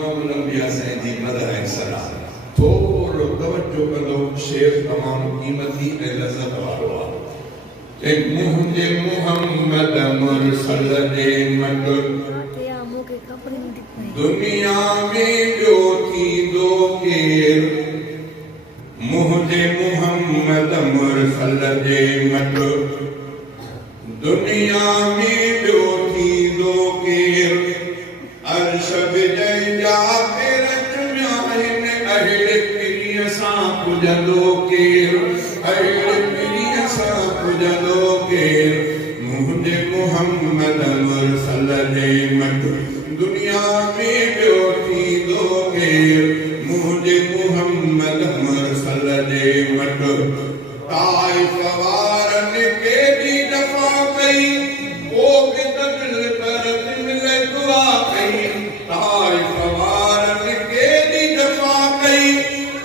इमामुल अंबिया से जी मदह ऐं सलाह थोरो तवज्जो कंदो शेर तमाम कीमती ऐं लज़त वारो आहे एक मुंहिंजे मुहम्मद मुरसल जे मट दुनिया में जो थींदो केर मुंहिंजे मुहम्मद मुरसल जे मट दुनिया में जो थींदो केर अर्श जंहिंजा पेर चुमिया आहिनि अहिड़े पीरीअ सां पुॼंदो केर अहिड़े पीरीअ सां पुॼंदो केर मुंहिंजे मुहम्मद मुरसल जे मट दुनिया में ॿियो थींदो केर मुंहिंजे मुहम्मद मुरसल जे मट ताइफ़ वारनि केॾी दफ़ा कई पोइ बि दिल कर दिल दुआ कई ताइफ़ वारनि केॾी दफ़ा कई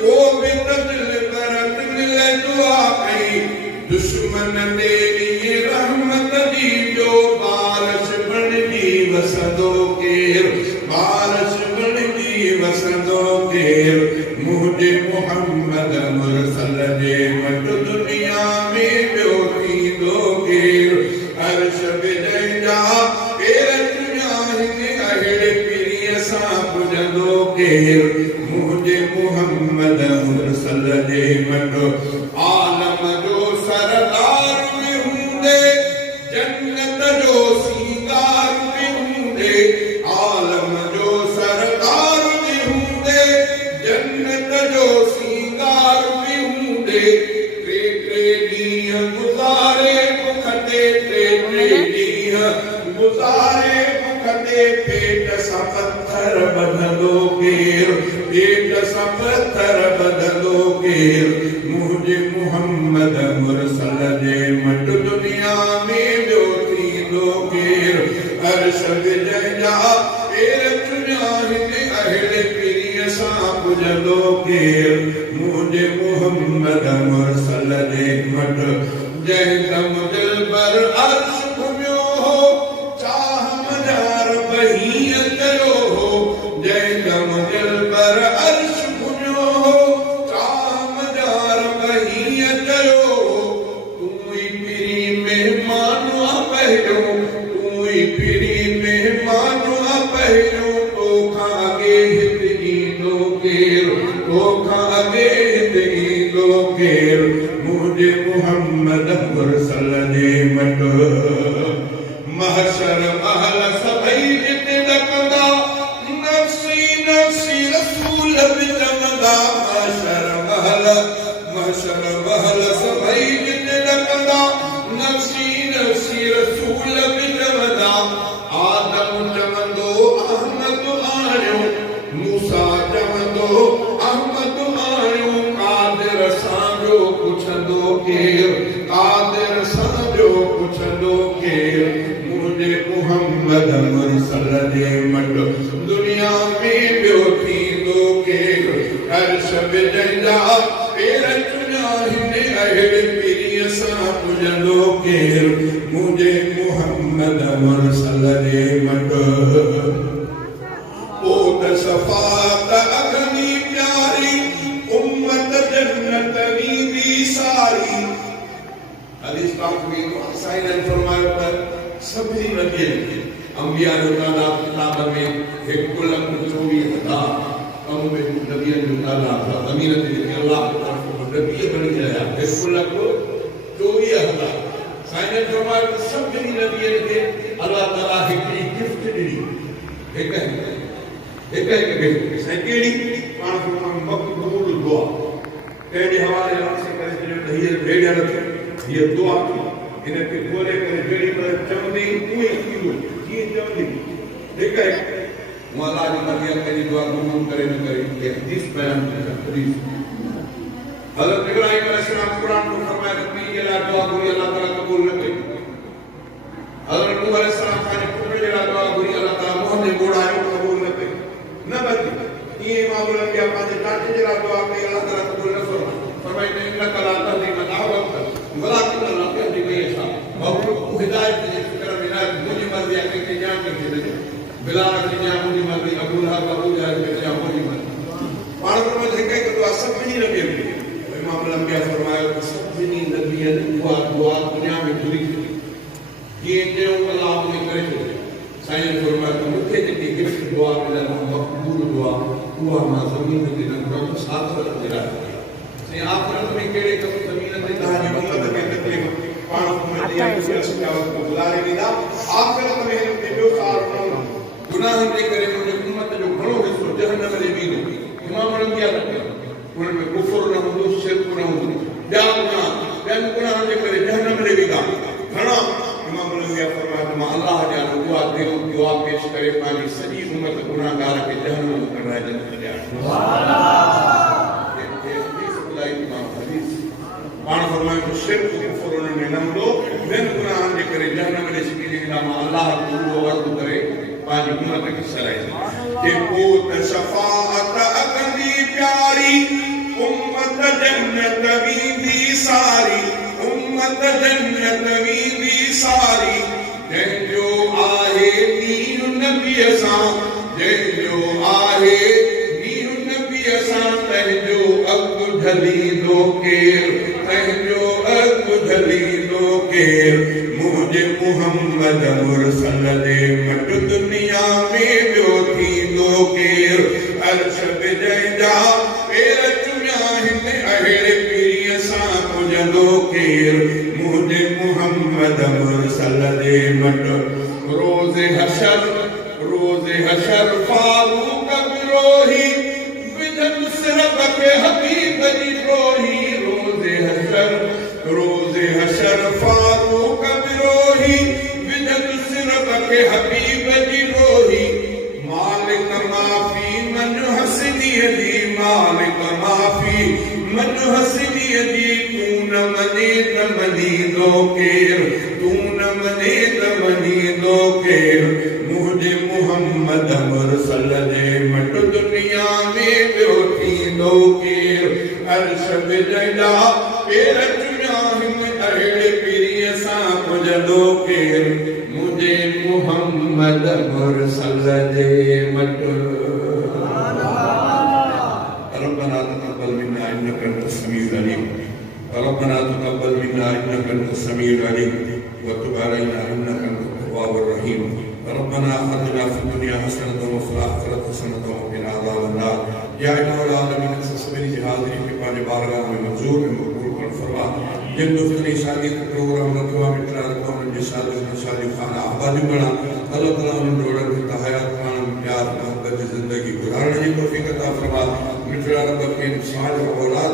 पोइ बि दिल कर दिल दुआ कई दुश्मन ते रहमत जी जो बारिश बणजी वसंदो केर बारिश बणजी वसंदो केर मुंहिंजे मुहम्मद मुरसल जे मट दुनिया में ॿियो थींदो केर अर्श जंहिंजा पेर चुमिया आहिनि अहिड़े पीरीअ सां पुॼंदो केर मुंहिंजे मुहम्मद मुरसल जे मट आलम जो सरदार बि हूंदे जन्नत जो सींगार बि हूंदे आलम जो सरदार बि हूंदे जन्नत जो सींगार बि हूंदे टे टे ॾींहं गुज़ारे बुख ते टे टे ॾींहं गुज़ारे बुख ते पेट सां पत्थर ॿधंदो केर पेट सां पत्थर ॿधंदो केर मुंहिंजे मुहम्मद मुरसल जे मट दुनिया में ॿियो थींदो केर अर्श जंहिंजा पेर चुमिया आहिनि अहिड़े पीरीअ सां पुॼंदो केर मुंहिंजे मुहम्मद मुरसल जे मट जंहिं दम दिल पर अर्श घुमियो हो चाह मजार बहीअ कयो हो जंहिं दम दिल पर अर्श घुमियो हो चाह मजार बहीअ कयो हो तूं ई पीरी महिमान पहिरियों तूं ई पीरी महिमान पहिरियों तोखां अॻे हिते ईंदो केर तोखां अॻे हिते ईंदो केर मुंहिंजे मुहम्मद मुरसल जे मट महशर महल सभई जिते ॾकंदा नफ़्सी नफ़्सी रसूल बि चवंदा महशर महल सभई जिते ॾकंदा नफ़्सी नफ़्सी रसूल बि चवंदा आदम चवंदो अहमद आयो मूसा चवंदो अहमद आयो कादिर सां जो पुछंदो केर कादिर सां जो पुछंदो केर मुंहिंजे मुहम्मद मुरसल जे मट दुनिया में ॿियो थींदो केर अर्श जंहिंजा पेर चुमिया आहिनि अहिड़े पीरीअ सां पुॼंदो केर मुंहिंजे मुहम्मद मुरसल जे मट पोइ त सफ़ात अग्नी प्यारी उम्मत जन्नत वींदी सारी हदीस पाक में साईं ने फरमायो त सभी नबियनि अंबिया जो तादाद किताब में 1,24,000 कम में नबियनि जो तादाद ज़मीन ते अल्लाह की तरफ नबी बणी रहिया 1,24,000 साईं ने फरमायो त सभी नबियनि खे अल्लाह ताला हिकिड़ी गिफ्ट ॾिनी हिकु गिफ्ट साईं कहिड़ी पाण मक़बूल दुआ कंहिंजे हवाले से करे छॾियो त हीअ भेड़ रखियो हीअ दुआ इनखे ॻोल्हे करे जेड़ी महिल चवंदी उहे थींदो कीअं चवंदी ठीकु आहे हूअ अलाह जी मर्ज़ी आहे पंहिंजी दुआ क़बूल करे न करे ये हदीस बयान कया हदीस हज़रत इब्राहिम अलैहिस्सलाम कुरान में फरमाया कि पीर जे लाइ दुआ घुरी अल्लाह ताला क़बूल न कई हज़रत नूह अलैहिस्सलाम पंहिंजे पुट जे लाइ दुआ घुरी अल्लाह ताला मुंहं ते घोड़ायो क़बूल न कई न बल्कि ये इमामुल अंबिया पंहिंजे चाचे जे लाइ दुआ कई अल्लाह ताला क़बूल न फरमाई त इन्नका ला तहदी मन अहबब्ता वलाकिन अल्लाह यहदी मन यशा बहु हिदायत जे फिक्र में मुंहिंजी मर्ज़ी आहे कंहिंखे ॼाण कंहिंखे न ॾिए बिलाल खे ॼाण मुंहिंजी मर्ज़ी अबू लहब अबू जहल दुआ मिलंदो मक़बूल दुआ उहा मां ज़मीन ते न कंदुसि आख़िरत जे लाइ से आख़िरत में कहिड़े कम ज़मीन ते तव्हांजी उम्मत खे तकलीफ़ पाण में ॾियण जी सचावत को गुज़ारे ॾींदा आख़िरत में हिन खे ॿियो सहारो न हूंदो गुनाहनि जे करे मुंहिंजे उम्मत जो घणो हिसो जहन्नम में वेंदो इमाम रंगिया उन में कुफर न हूंदो शिरक न हूंदो ॿिया गुनाह ॿियनि गुनाहनि जे करे जहन्नम में वेंदा घणा इमाम रंगिया फरमाया मां अल्लाह जा दुआ पेश करे पंहिंजी सॼी उम्मत गुनाहगार खे जहन्नम में कढाए जन्नत ॾियां पाण फरमायो त शिरक कुफर उन में न हूंदो ॿियनि गुनाहनि जे करे जहन्नम में छिकी ॾींदा मां अल्लाह जो अर्ज़ु करे पंहिंजी उम्मत खे सलाईंदुमि के पोइ त शफ़ाअत अकंदी प्यारी उम्मत जन्नत वेंदी सारी उम्मत जन्नत वेंदी सारी जंहिंजो आहे दीन नबीअ सां जंहिंजो आहे दीन नबीअ सां तंहिंजो अॻु ढलींदो केरु तंहिंजो अॻु ढलींदो केरु मुंहिंजे मुहम्मद मुरसल जे मट दुनिया में ॿियो थींदो केरु अर्श जंहिंजा पेर चुमिया हिन अहिड़े पीरीअ सां पुॼंदो केरु मुंहिंजे मुहम्मद मुरसल जे मट रोज़े हशर फारूक बिरोही विधन सिरब के हबीब जी रोही रोज़े हशर फारूक बिरोही विधन सिरब के हबीब जी रोही मालिक माफ़ी मन हसनीअ जी मालिक माफ़ी मन हसनीअ जी तूं न मञे त मञींदो केरु तूं न मञे त मञींदो केरु मुंहिंजे मुहम्मद मुरसल जे मट दुनिया में ॿियो थींदो केरु अर्श जंहिंजा पेर चुमिया हिन अहिड़े पीरीअ सां पुॼंदो केरु मुंहिंजे मुहम्मद मुरसल जे मट रब्बना तक़ब्बल मिन्ना इन्नका अंतस समीउल अलीम रब्बना तक़ब्बल मिन्ना इन्नका अंतस समीउल अलीम व तुब अलैना इन्नका अंतत तव्वाबुर रहीम रब्बना आतिना फिद दुनिया हसनतन व फिल आखिरति हसनतन व क़िना अज़ाबन नार या इलाहुल आलमीन ससबरी जी हाज़िरी खे पंहिंजे बारगाह में मंज़ूर ऐं मक़बूल कर फरमा जिन दोस्तनि शादी प्रोग्राम रखियो आहे मित्र रखो उन्हनि जी शादी खाना आबादियूं बणा अल्लाह ताला उन्हनि जोड़नि खे त हयात पाण प्यार मोहब्बत जी ज़िंदगी गुज़ारण जी तौफ़ीक़ अता फरमा मित्र रब खे सालिह औलाद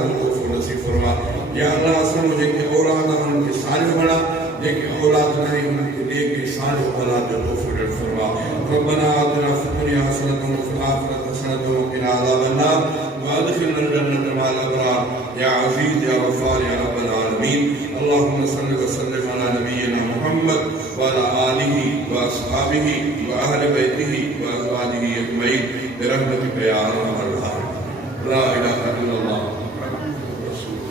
नसीब फरमा या अल्लाह असां जेके औलाद उन्हनि खे सालिह बणा जेके औलाद न आहे उन्हनि खे ॾे के सालिह औलाद जो तोहफ़ो ॾियणु फरमा रब्बना आतिना फिद दुनिया हसनतन व फिल आखिरति हसनतन व क़िना अज़ाबन नार وادخلنا الجنة مع الأبرار يا عزيز يا غفار يا رب العالمين اللهم صل وسلم على نبينا محمد وعلى آله وأصحابه وأهل بيته وأزواجه أجمعين برحمتك يا أرحم الراحمين لا إله